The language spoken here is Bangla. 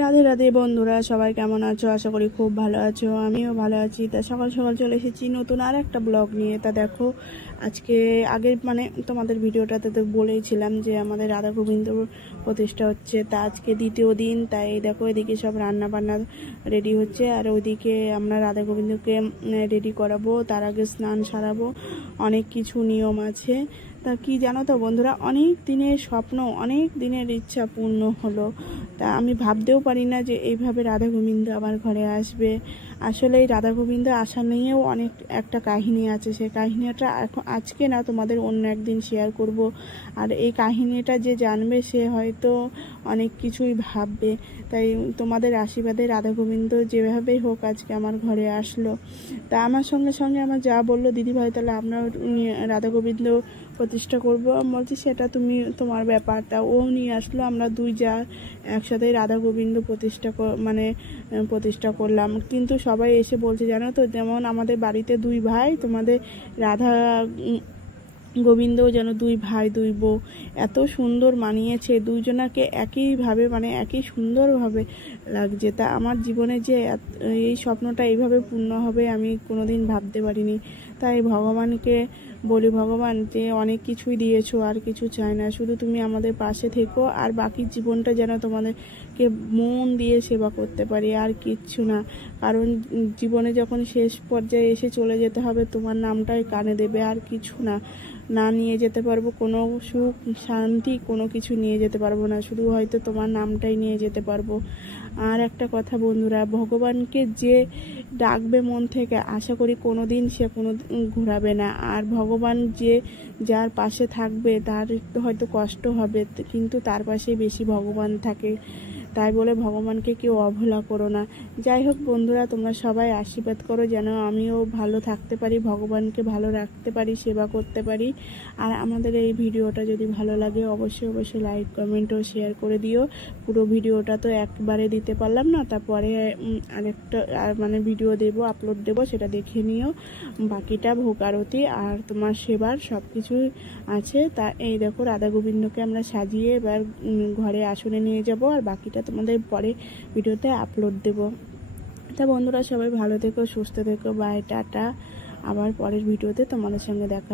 রাধে রাধে বন্ধুরা, সবাই কেমন আছো? আশা করি খুব ভালো আছো। আমিও ভালো আছি। তা সকাল সকাল চলে এসেছি নতুন আর একটা ব্লগ নিয়ে। তা দেখো, আজকে আগের তোমাদের ভিডিওটাতে তো বলেইছিলাম যে আমাদের রাধা গোবিন্দ প্রতিষ্ঠা হচ্ছে। তা আজকে দ্বিতীয় দিন, তাই দেখো এদিকে সব রান্না বান্না রেডি হচ্ছে, আর ওইদিকে আমরা রাধা গোবিন্দকে রেডি করাবো। তার আগে স্নান সারাবো, অনেক কিছু নিয়ম আছে। তা কি জানো তো বন্ধুরা, অনেক দিনের স্বপ্ন, অনেক দিনের ইচ্ছা পূর্ণ হলো। তা আমি ভাবতেও পারি না যে এইভাবে রাধা গোবিন্দ আমার ঘরে আসবে। আসলে এই রাধা গোবিন্দ আসা নিয়েও অনেক একটা কাহিনী আছে। সেই কাহিনীটা এখন আজকে না, তোমাদের অন্য একদিন শেয়ার করব। আর এই কাহিনীটা যে জানবে সে হয়তো অনেক কিছুই ভাববে। তাই তোমাদের আশীর্বাদে রাধা গোবিন্দ যেভাবেই হোক আজকে আমার ঘরে আসলো। তা আমার সঙ্গে সঙ্গে আমার যা বললো, দিদিভাই তাহলে আপনার রাধা গোবিন্দ প্রতিষ্ঠা করবো। বলছি সেটা তুমি তোমার ব্যাপার। তা ও নিয়ে আসলো, আমরা দুই যা একসাথে রাধা গোবিন্দ প্রতিষ্ঠা করলাম। কিন্তু সবাই এসে বলছে জানো তো, যেমন আমাদের বাড়িতে দুই ভাই, তোমাদের রাধা গোবিন্দও যেন দুই ভাই দুই বউ। এত সুন্দর মানিয়েছে দুইজনাকে, একইভাবে একই সুন্দরভাবে লাগছে। তা আমার জীবনে যে এই স্বপ্নটা এইভাবে পূর্ণ হবে আমি কোনোদিন ভাবতে পারিনি। তাই ভগবানকে বলি, ভগবান যে অনেক কিছুই দিয়েছো, আর কিছু চাই না, শুধু তুমি আমাদের পাশে থেকো, আর বাকি জীবনটা যেন তোমাদেরকে মন দিয়ে সেবা করতে পারি, আর কিচ্ছু না। কারণ জীবনে যখন শেষ পর্যায়ে এসে চলে যেতে হবে, তোমার নামটাই কানে দেবে, আর কিছু না নিয়ে যেতে পারবো, কোনো সুখ শান্তি কোনো কিছু নিয়ে যেতে পারবো না, শুধু হয়তো তোমার নামটাই নিয়ে যেতে পারবো। আর একটা কথা বন্ধুরা, ভগবানকে যে ডাকবে মন থেকে, আশা করি কোনো দিন সে কোনো ঘোরাবে না। আর ভগবান যে যার পাশে থাকবে তার হয়তো কষ্ট হবে, কিন্তু তার পাশেই বেশি ভগবান থাকে। তাই বলে ভগবানকে কেউ অবহেলা করো না। যাই হোক বন্ধুরা, তোমরা সবাই আশীর্বাদ করো যেন আমিও ভালো থাকতে পারি, ভগবানকে ভালো রাখতে পারি, সেবা করতে পারি। আর আমাদের এই ভিডিওটা যদি ভালো লাগে অবশ্যই লাইক কমেন্ট ও শেয়ার করে দিও। পুরো ভিডিওটা তো একবারে দিতে পারলাম না, তারপরে আরেকটা ভিডিও দেবো, আপলোড দেবো, সেটা দেখে নিও। বাকিটা ভোগ আরতি আর তোমার সেবার সব কিছুই আছে। তা এই দেখো, রাধা গোবিন্দকে আমরা সাজিয়ে এবার ঘরে আসনে নিয়ে যাব, আর বাকিটা তোমাদের পরে ভিডিওতে আপলোড দেব। তা বন্ধুরা সবাই ভালো থেকো, সুস্থ থেকো, বাই, টাটা। আবার পরের ভিডিওতে তোমাদের সঙ্গে দেখা